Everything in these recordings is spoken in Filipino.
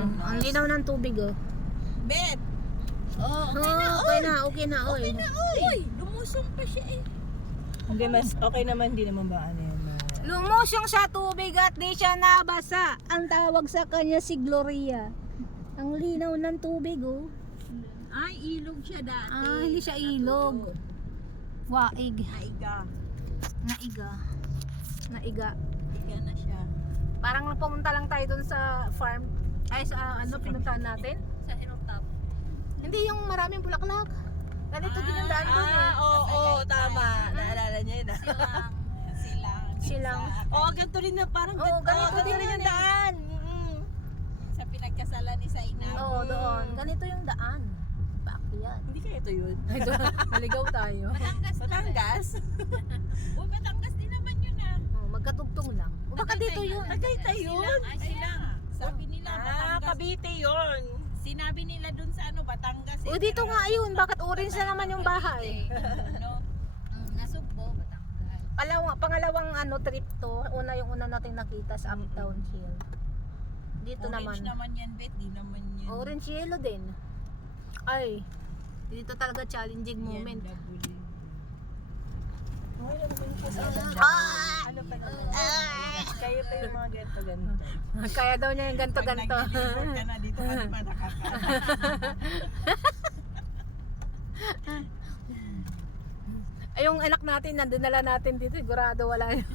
ang linaw ng tubig oh. Bet! Okay na, oy. Uy! Lumusong pa siya eh. Hindi, mas okay naman, hindi naman ba ano yan? Lumusyong sa tubig at di siya nabasa. Ang tawag sa kanya si Gloria. Ang linaw ng tubig oh. Ay, ilog siya dati. Hindi siya ilog. Waig. Naiga. Naiga. Iga na siya. Parang pumunta lang tayo dun sa farm. Ay sa pinuntahan natin? Sa hilltop. Hindi yung maraming bulaklak. Ganito din yung daan doon eh. Oo, tama. Naalala niya yun. Silang. Oo, ganito rin na parang ganito din rin yun yung daan. Sa pinagkasalan ni Saina. Oo, doon. Ganito yung daan. Paakyat. Hindi kaya ito yun. Ay, doon. Naligaw tayo. Batangas? Oo, Batangas din naman yun ah. Magkatugtong lang. O baka dito yun. Tagaytay yun. Ay, silang. Sabi nila Batangas. Cavite yun. Sinabi nila dun sa Batangas. O dito nga ayun. Bakit orange na naman yung bahay? Nasugbo, Batangas. Pangalawang trip to. Yung una nating nakita sa Uptown Hill. Dito Orange naman. naman yan, Bet. Di naman yan. Orange yellow din. Ay, dito talaga challenging moment. Ano pa naman? Kaya pa yung mga ganito-ganito. Kaya daw niya yung ganto-ganto. Nag-deliver ka na dito, ano ba nakakaano? Ay, yung anak natin, nandunala natin dito. Sigurado wala yun.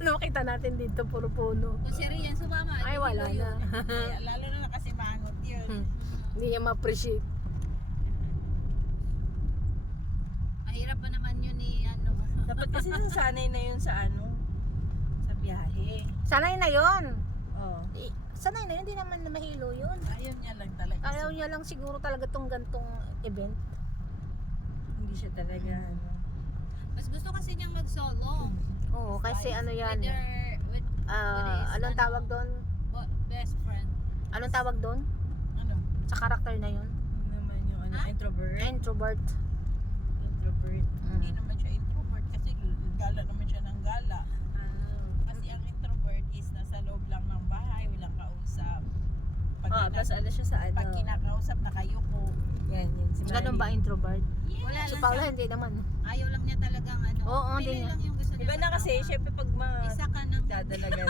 Ano makita natin dito, puro puno. Kung si Rian sumama, Ay, wala na. lalo na kasi mangot yun. Hindi niya ma-appreciate. Mahirap pa naman yun ni Dapat kasi nasanay na yun sa sa biyahe. Sanay na yun. Oo. Sanay na yun, hindi naman na mahilo yun. Ayaw niya lang talaga. Ayaw niya lang siguro talaga tong gantong event. Hindi siya talaga Mas gusto kasi niyang mag-solo. Oo, kasi yan. With Anong tawag doon? Best friend. Anong tawag doon? Ano? Sa karakter na yun? Ano naman yung introvert. Introvert. Introvert. Hindi naman siya introvert kasi gala naman siya ng gala. Kasi ang introvert is nasa loob lang ng bahay, walang kausap. Tapos ano siya sa Pag kinakausap, nakayuko. Yan, yun. Si Ganun ba introvert? Wala Si lang Paula siya. hindi naman. Ayaw lang niya talagang Oo, pili hindi niya. lang yung gusto niya. Iba na kasi, kasama. syempre pag Isa ka ng dadalagan.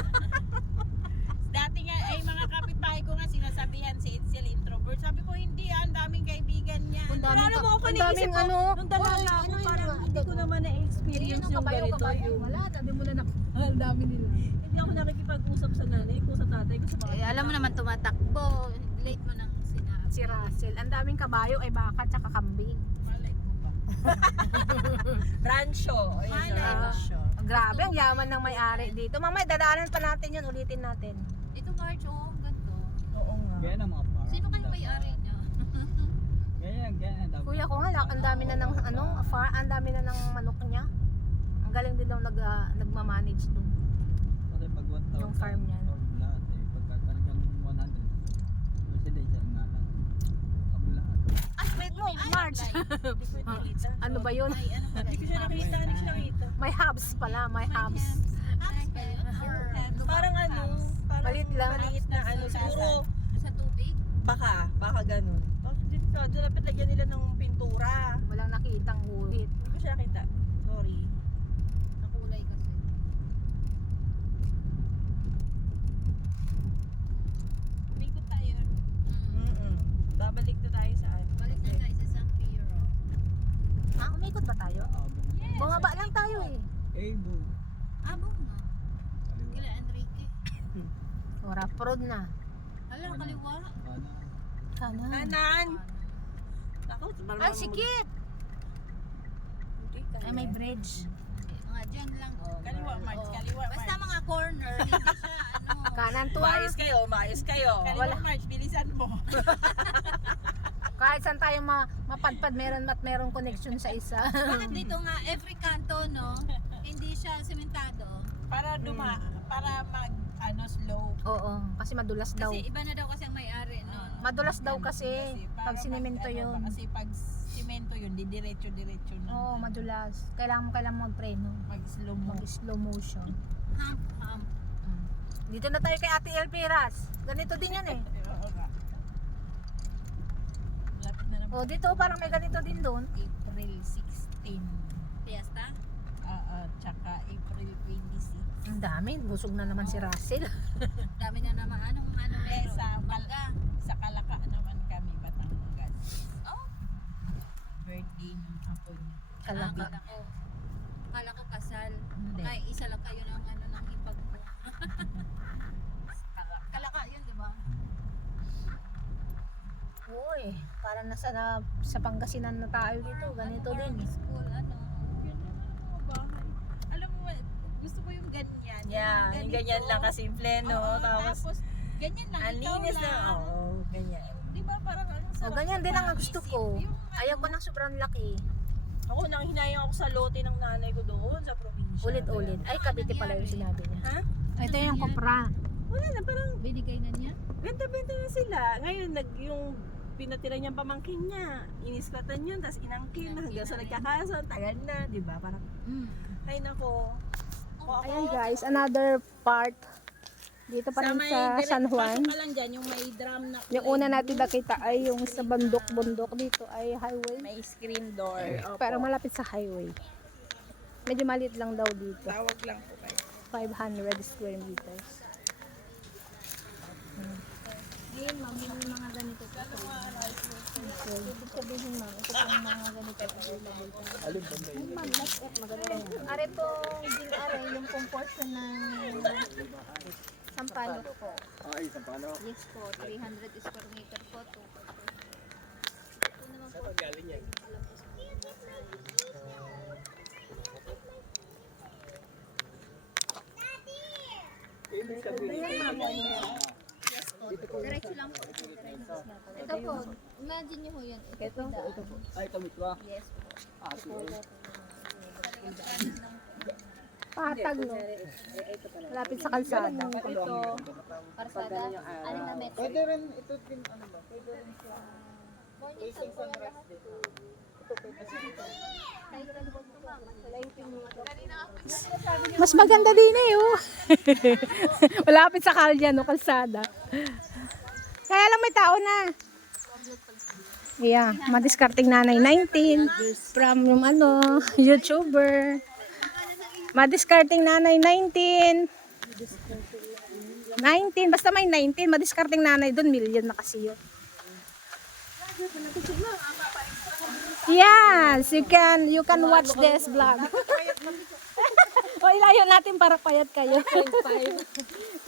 Dati nga, mga kapitbahay ko nga sinasabihan si Itzel introvert. Sabi ko, hindi ang daming kaibigan niya. Ang daming Pero alam mo, ang panisip daming ko, nung dalaga ako, parang hindi ko naman na-experience yung ganito. Wala, sabi mo na ang dami nila. Hindi ako nakikipag-usap sa nanay ko, sa tatay ko, sa mga alam mo naman tumatakbo. Late mo nang sinabi. Si Russell, ang daming kabayo ay baka tsaka kambing. Malay mo ba? rancho. Ayun, Malay mo. rancho. Grabe, ang yaman ng may-ari dito. Mamaya, dadaanan pa natin yun, ulitin natin. Ito March, ganito. Oo nga. Ganyan ang mga parang. Sino kayo may-ari niya? Ganyan. Kuya ko nga, ang dami na ng ang dami na ng manok niya. Ang galing din daw nagmamanage doon. Kasi pag 1,000. Yung farm niyan. Lahat eh. Pagka talagang 100. Residential nga lang. Ang lahat. Wait mo, March. Hindi ko nakita. Ano ba yun? Ay, ano pala? Hindi ko siya nakita, hindi ko siya nakita. May hubs pala, may hubs. Apps ba yun? Or Parang parang Maliit lang. Maliit na siguro, sa tubig? baka ganun. Bakit dito ka? Doon dapat lagyan nila ng pintura. Walang nakitang guhit. Hindi ko siya nakita. Sorry. Nakulay kasi. Likod tayo. Babalik na tayo sa Balik na tayo sa San Pedro. Umikot ba tayo? Yes. Bumaba lang tayo eh. Abo. Abong na. Kila Enrique. Rough road na. Alam, kaliwa. Kanan. Kanan! Ako, Ay, sikit! Ay, may bridge. Mga dyan lang. Kaliwa, March, kaliwa, Basta March. mga corner, hindi siya Kanan to Maayos kayo, maayos kayo. Kaliwa March, bilisan mo. Kahit saan tayo mapadpad, meron connection sa isa. Bakit dito nga, every kanto, no? Hindi siya sementado. Para slow. Oo, kasi madulas daw. Kasi iba na daw kasi ang may-ari nun. Madulas daw kasi pag sinemento yun. Kasi pag simento yun, di diretso-diretso na. Oo, madulas. Kailangan mo magpreno. Mag-slow mo. Mag-slow motion. Hump. Dito na tayo kay Ate Elpiras. Ganito din yan eh. Oo nga. Lapit na naman. O dito parang may ganito din doon. April 16. Fiesta? Tsaka April 26. Ang dami, busog na naman si Russell. Dami na naman. Anong meron? Sa Kalaka naman kami, Batangas. Oh, Birthday ng apo niya. Kalaki. Kala ko kasal. Hindi. Kaya isa lang kayo ng ng ipag ko. Kalaka yun, di ba? Uy, parang sa Pangasinan na tayo dito. Ganito din. School, ano. Ganyan ang mga bahay. Alam mo, gusto ko yung ganyan. Yeah, yung ganyan lang kasimple, no? Oo, Tapos, ganyan lang. ang ikaw linis na. lang. Oo, ganyan. Di ba parang ang O sarap ganyan sa din ang pag-isip. gusto ko. Yung Ayaw ko ng sobrang laki. Ako, nang hinayang ako sa lote ng nanay ko doon sa probinsya. Ulit-ulit. Ay, Cavite pala yung sinabi niya. Ha? Ito yung kupra. Wala na, parang binigay na niya? benta-benta na sila. Ngayon, yung pinatira niyang pamangkin niya, iniskatan yun, tapos inangkin hanggang sa nagkakaso, tagal na, di ba? Parang, ay nako. Ayan guys, another part. Dito pa rin sa San Juan. Pasok ka lang dyan, yung may drum na Yung una natin nakita ay yung sa bundok-bundok. Dito ay highway. may screen door. Opo. Pero malapit sa highway. Medyo maliit lang daw dito. Tawag lang po kayo. 500 square meters. Ngayon ma'am, yung mga ganito po. So, ibig sabihin ma'am, ito po yung mga ganito available po. Alin ba ba Ay ma'am, last up, maganda yan. Are po, din are, yung pong portion ng Sampaloc po. Ay, isang palo. Yes po, 300 square meter po. Ito naman po. Saan galing yan? Ibig sabihin, Diretso lang po. Ito po, imagine nyo ho yan. Ito po. ay kamit ba? Yes po. Ah, sige. Patag no. Malapit sa kalsada. Ito. Karsada. Alin na metro? Pwede rin, ito din, ano ba? Pwede rin siya. Facing sunrise din. Ito pwede dito. Mas maganda din eh oh. Malapit sa kalye no, kalsada. Kaya lang may tao na. Yeah, madiskarting nanay 19 from yung ano, YouTuber. Madiskarting nanay 19. 19, basta may 19, madiskarting nanay doon, million na kasi yun. Yes, you can watch this vlog. O ilayo natin para payat kayo. 0.5.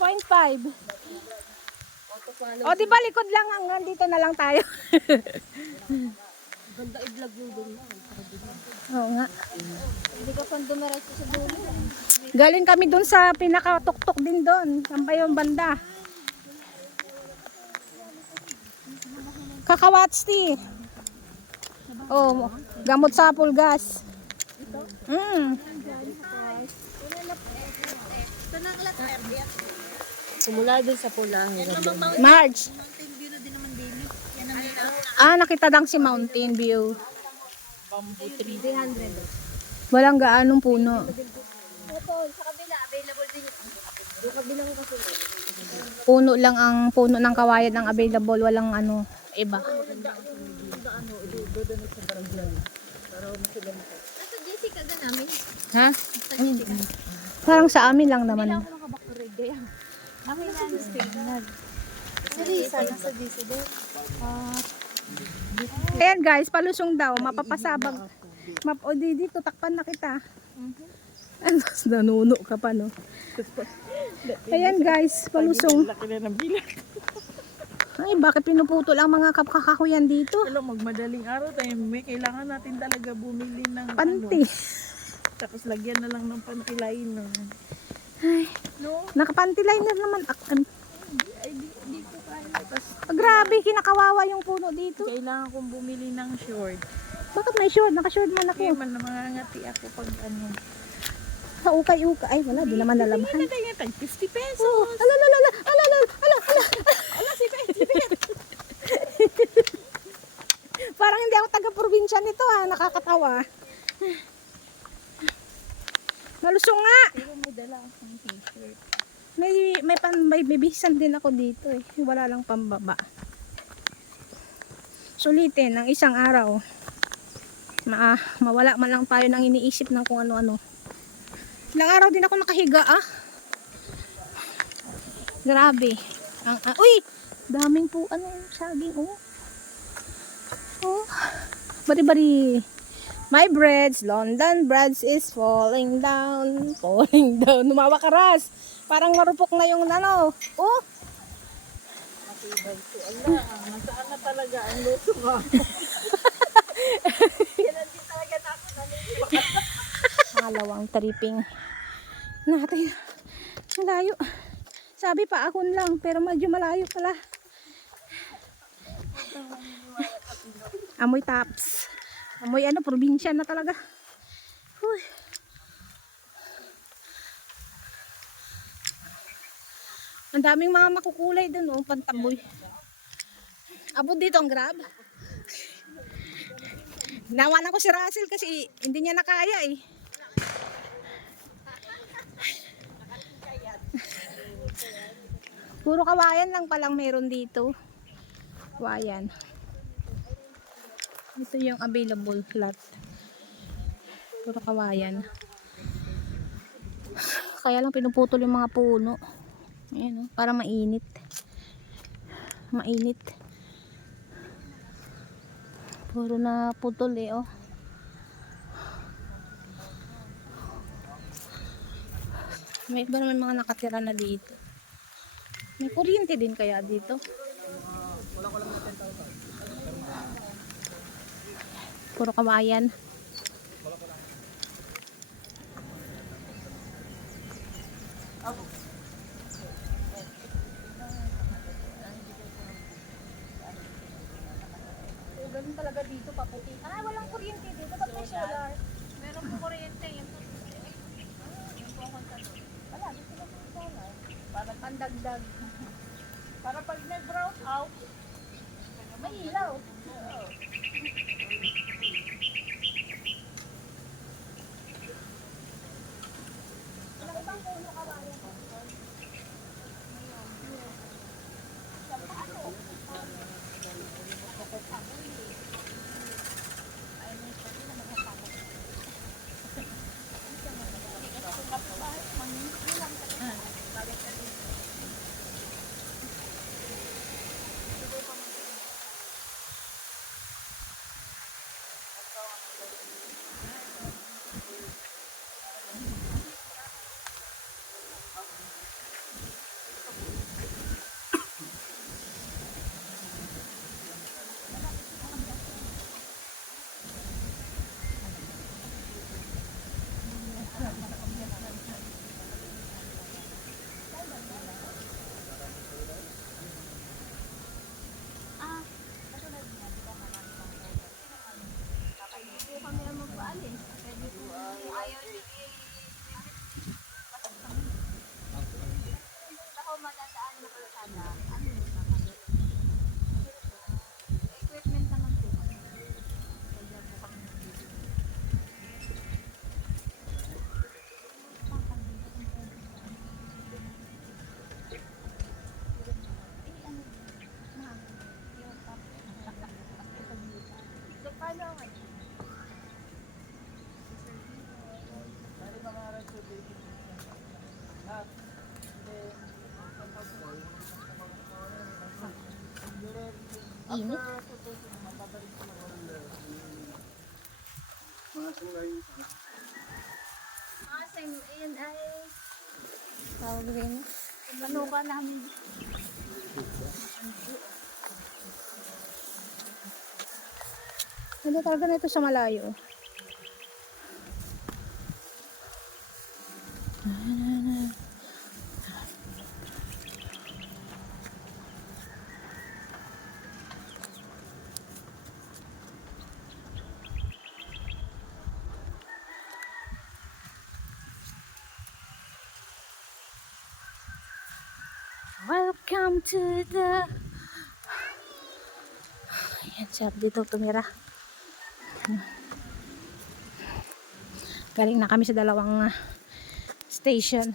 O di ba likod lang hanggang dito na lang tayo. Ganda i-vlog yung doon. Oo nga. Hindi ka pang dumiretso sa dulo. Galing kami dun sa pinakatuktok din doon. Saan pa yung banda? Kakawatsti. Oh, gamot sa pulgas. Simula din sa pula. March. Ah, nakita lang si Mountain View. Bamboo tree. Walang gaanong puno. Opo, sa kabila, available din yun. Yung kabila ko kasi. Puno lang ang puno ng kawayan ang available, walang ano iba. Nasa Jessica ka namin. Ha? Parang sa amin lang naman. Makabakurid kaya. Amin na ang stay. Sa Jessica, nasa Jessica. Ayan guys, palusong daw, mapapasabag. O dito, takpan na kita. Tapos nanuno ka pa no. Ayan guys, palusong. Laki na ng bilang. Ay, bakit pinuputol ang mga kakahuyan dito? Alam, magmadaling araw tayo. May kailangan natin talaga bumili ng Panty. Tapos lagyan na lang ng panty liner. Ay, nakapanty liner naman. Ay, di ko kaya. Tapos Grabe, kinakawawa yung puno dito. kailangan kong bumili ng short. Bakit may short? Naka-short man Kaya ako. man na mangangati ako pag ano. Sa ukay-ukay. Ay, wala, di naman nalamahan. Hindi na tag 50 pesos. Oh, ala. Parang hindi ako taga-probinsya nito ah, nakakatawa. Malusong nga. Pero may dala akong t-shirt. May bihisan din ako dito eh. Wala lang pambaba. Sulitin ng isang araw. Mawala man lang tayo ng iniisip ng kung ano-ano. Ilang araw din ako nakahiga ah. Grabe. Uy! Daming po saging oh. Oh. Bari-bari. My breads, London breads is falling down. Falling down. Numawa ka ras. Parang marupok na yung ano. Oh. Matibay ko. Allah, nasaan na talaga ang luto mo? Yan ang di talaga na ako naniniwala. Pangalawang tripping natin. Malayo. Sabi pa akon lang pero medyo malayo pala. Amoy taps. Amoy probinsya na talaga. Huy. Ang daming mga makukulay dun oh, pantaboy. Abot dito ang grab. Nawanan ko si Russell kasi hindi niya nakaya eh. Puro kawayan lang palang meron dito. Kawayan. Ito yung available lot. Puro kawayan. Kaya lang pinuputol yung mga puno. Ayan, para mainit. Mainit. Puro na putol eh oh. May iba naman mga nakatira na dito. May kuryente din kaya dito. Puro kawayan. Ganun talaga dito paputi. Walang kuryente dito. Ba't may solar? Meron po kuryente. Yan po. Wala, dito lang yung solar. Para Pandagdag. para pag nag-brown out, May ilaw. Walang ibang puno kawayan. Init. Same, ayan ay Tawag rin. ano ka namin. Hindi talaga na ito sa malayo. Welcome to the... Ayan, sarap dito tumira. Galing na kami sa dalawang station.